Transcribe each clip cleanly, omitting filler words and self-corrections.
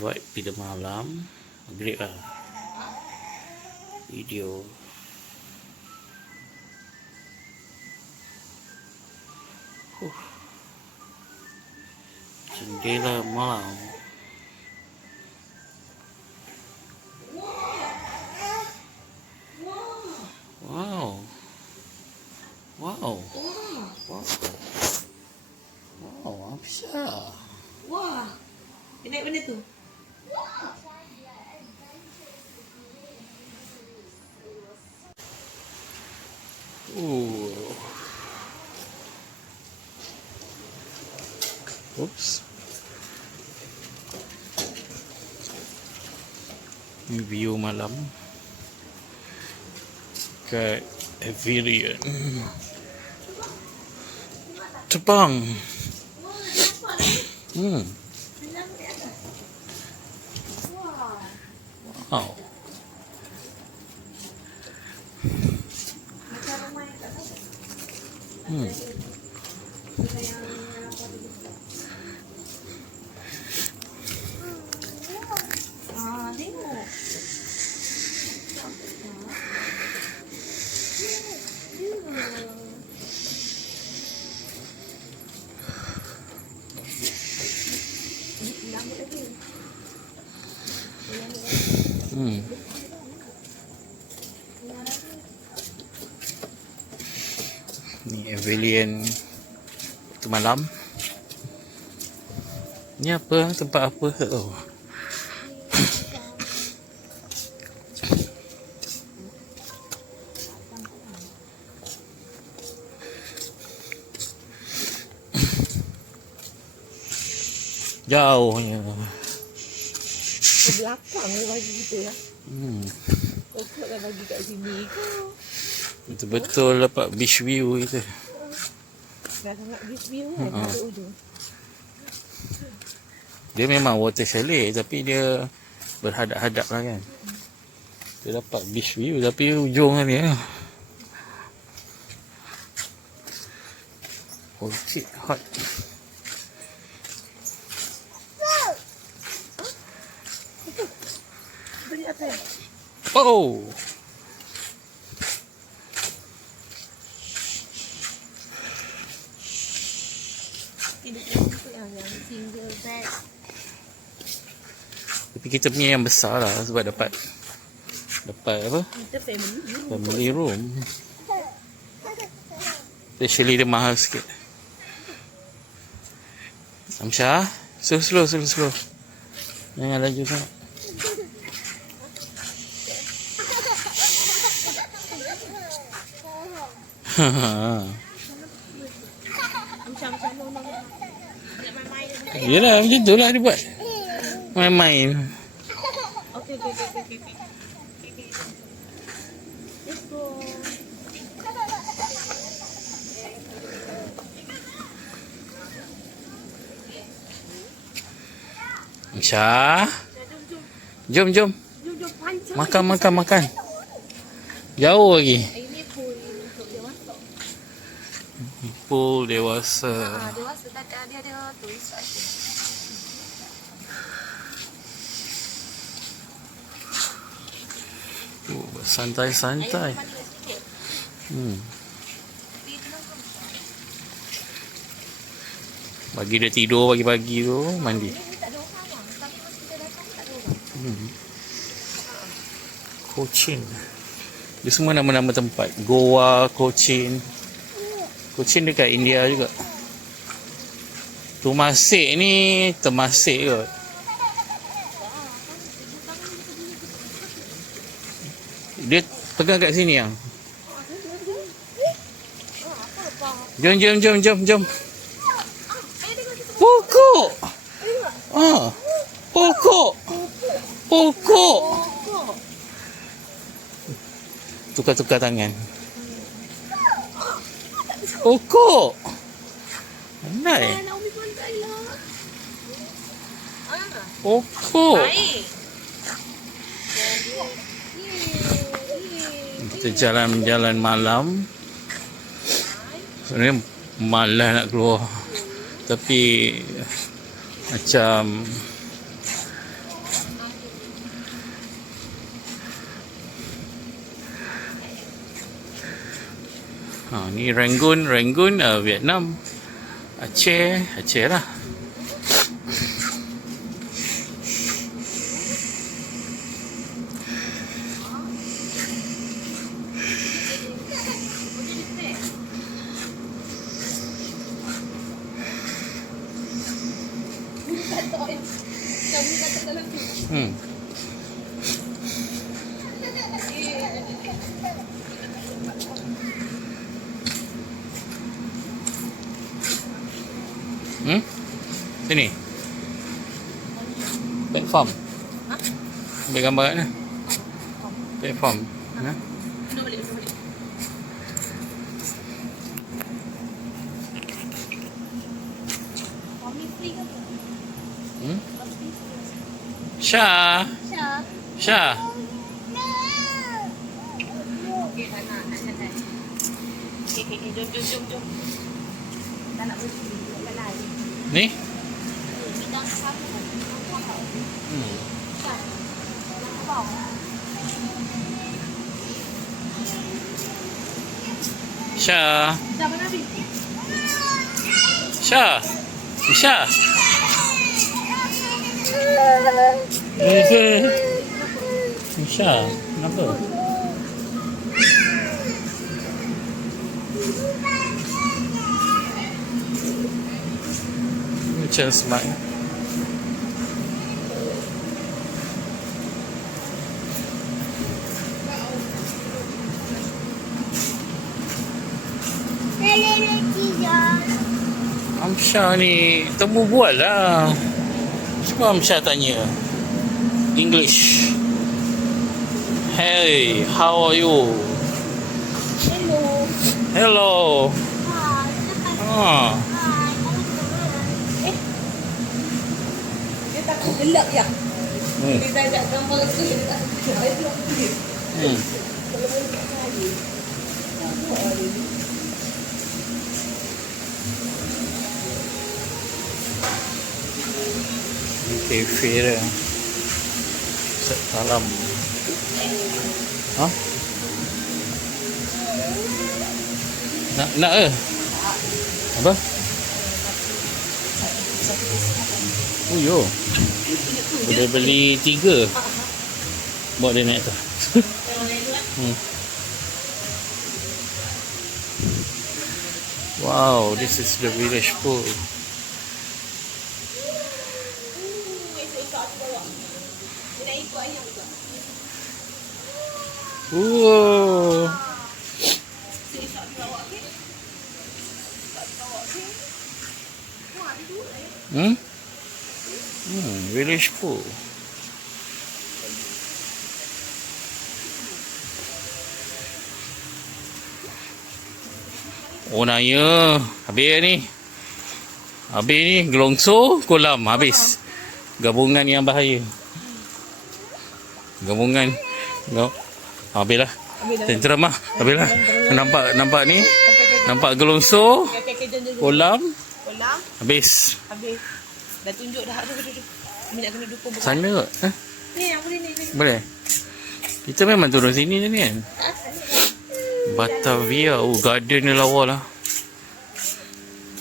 buat bila malam maghrib lah video. Jendela malam. Wow. Wow. Wow. Wow, besar. Wah, dia naik benda tu. Oops. Ini view malam kat Avilion. Terbang. Wow. Tengok. Ni Avilion waktu malam. Ni apa? Tempat apa? Oh. Jauhnya. Ke belakang dia bagi kita ya. Kau dah bagi kat sini ke? Betul-betul dapat beach view kita. Dah sangat beach view kan pada ujung. Dia memang water chalet tapi dia berhadap-hadap lah kan. Dia dapat beach view tapi ujung ni lah. Oh shit, hot. Beri atas. Oh. Yang single bed. Tapi kita punya yang besar lah sebab dapat apa? Kita Family room. Actually dia mahal sikit. Amsyah, slow. Jangan laju sangat. Yelah macam tu lah dia buat. Main-main. Okay. Let's go. Amsyah, jom. Jom pancing. Makan. Jauh lagi. Ini pool untuk dewasa. Pool dewasa. Dewasa tak ada, dia ada tulis kat sini. Santai. Bagi dia tidur pagi-pagi tu mandi. Tak ada orang lah. Tapi masa kita datang tak ada orang. Cochin. Dia semua nama-nama tempat. Goa, Cochin. Cochin dekat India juga. Temasek ni Temasek kot. Dia pegang kat sini yang. Jom. Pokok. Pokok. Tukar tangan. Pokok. Pandai. Pokok. Kita jalan malam. Sebenarnya malas nak keluar. Tapi macam Ni Rangoon, Vietnam. Aceh lah. Sini. Platform. Ambil gambar kat mana? Platform. Ha? Syah. Syah. Okey, tak nak santai. Okey, jom. Tak nak berhenti, tak lari. Ni? Bidang sama. Syah. Dah mana habis? Syah. Syah. Syah, kenapa? Macam smart. Amsyah ni temu bual lah. Semua Amsyah tanya English. Hey, how are you? Hello. Ah. Dia takut gelap ya. Dia dah ajak gambar tu dia tak suka. Dia tak suka. Kalau boleh tak kali. Cafe dia. Salam. Ha? Nak ke? Apa? Oh yo. Boleh beli 3. Bawa dia naik tu. Wow, this is the village pool. Wow. Village pool. Oh naya, habis ni gelongso kolam habis. Gabungan yang bahaya. Gabungan. No. Habislah. Tenteram lah. Habislah. Nampak ni. Nampak gelongso. Kolam. Habis. Dah tunjuk dah. Aduh. Minyak kena dukung. Sana kot. Ni yang boleh ni. Boleh. Kita memang turun sini tadi kan. Batavia. Oh, garden ni lawa lah.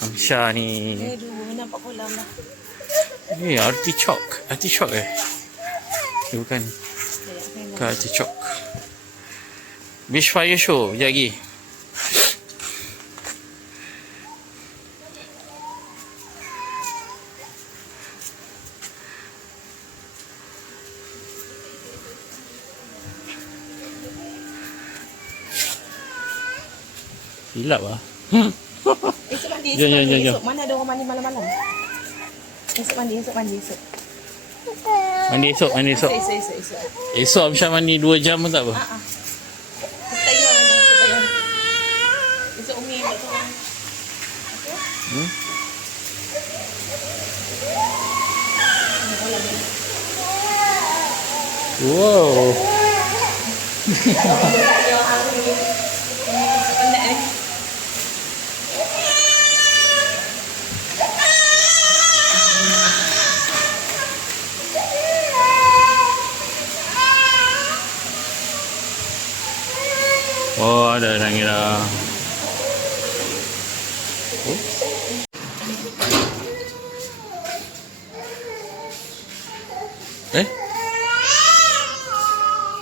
Amsyah ni. Aduh, nampak kolam lah. Ni artichoke. Artichoke Dia bukan. Bukan artichoke. Beach fire show. Sekejap lagi. Hilap lah. Esok mandi. Jom. Esok mana ada orang mandi malam-malam? Esok mandi. Mandi esok. Esok. Esok Amsyah mandi 2 jam pun tak apa. Esok Umi buat tu. Wow. Oh, ada orang kira. apa.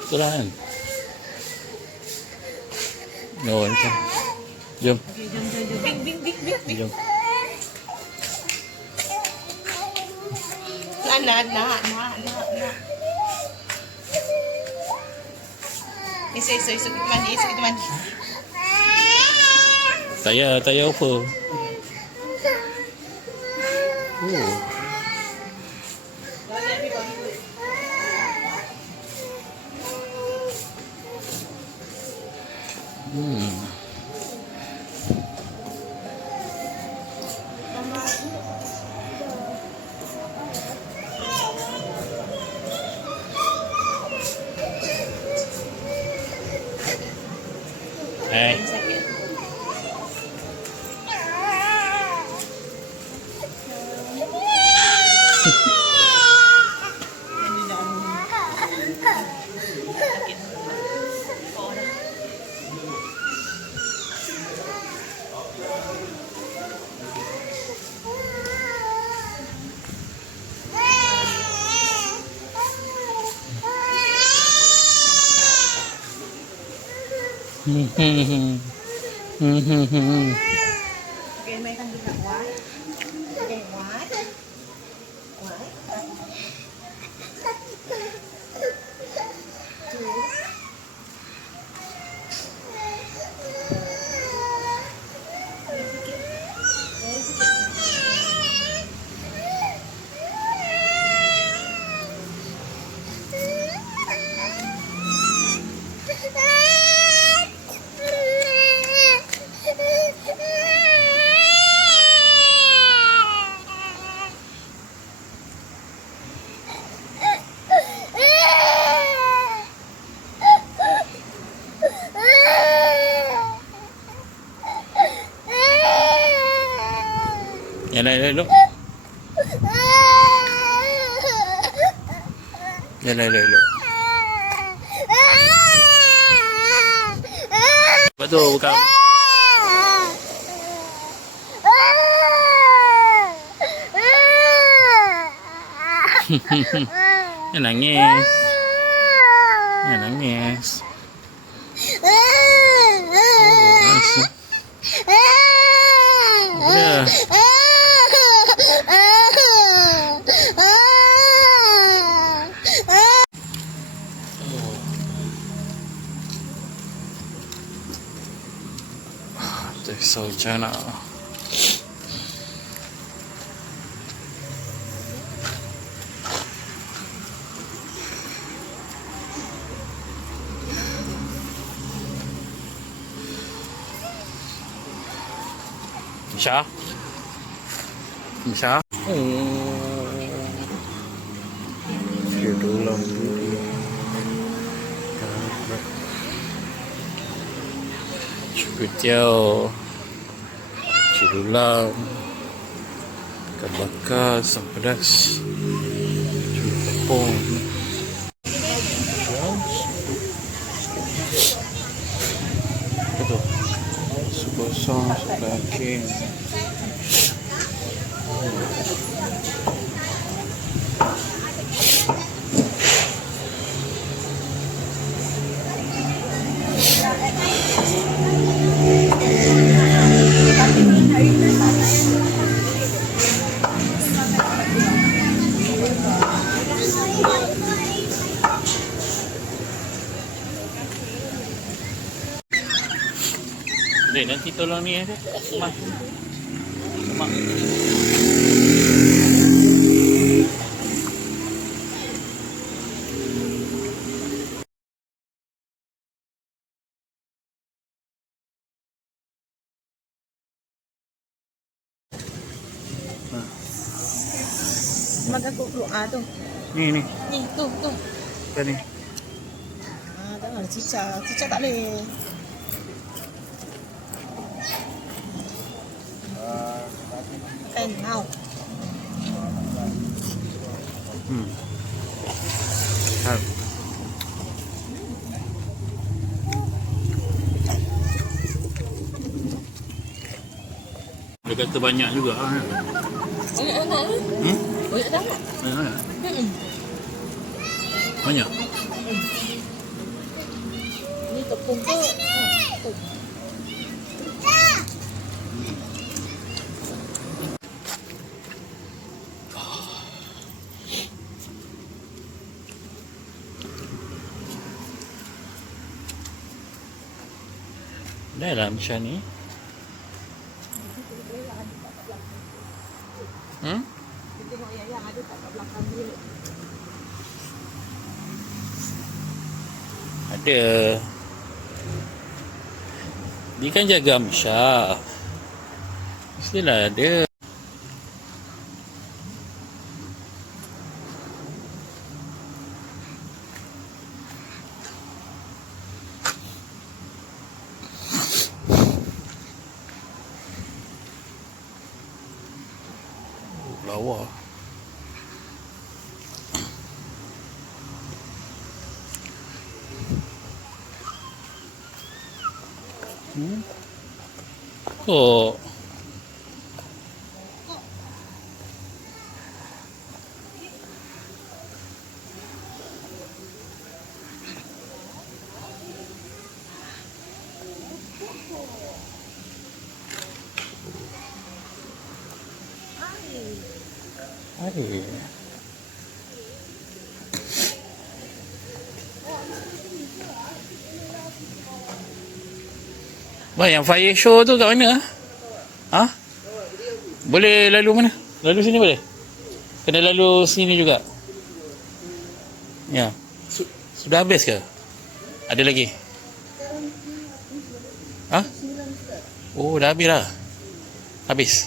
Itulah kan. Oh, ni kan. Jom. Okay, jom. Bing. Jom. Nak. Esok kita mandi. Tak payah apa. Oh. Sakit. Okay, mainkan juga white. Okay, white. Yalah, elok. Lepas tu buka. Dia nangis. Udah. So macam mana? Misha? Dia tolong dulu. Cukup Cidulang, ikan bakar, asam pedas, cumi tepung. Apa tu? Sup kosong, sup daging. Dek, nanti tolong ni ada. Mak. Makan kuku tu. Ni. Ni, tu. Kan ni. Tak ada cicak. Cicak tak boleh. Makan now. Kan. Dia kata banyak juga kan. Banyak sangat ni. Banyak sangat. Banyak. Hmm. Banyak. Ni tepung ke? Tepung. Dah lah macam ni. Hmm? Kita tengok yang ada tak kat belakang dia. Ada. Dia kan jaga Amsyah. Mestilah ada. Lawa. Kok ada. Wah, yang fire show tu kat mana? Ha? Boleh lalu mana? Lalu sini boleh? Kena lalu sini juga. Ya. Sudah habis ke? Ada lagi? Ha? Oh, dah habis lah. Habis.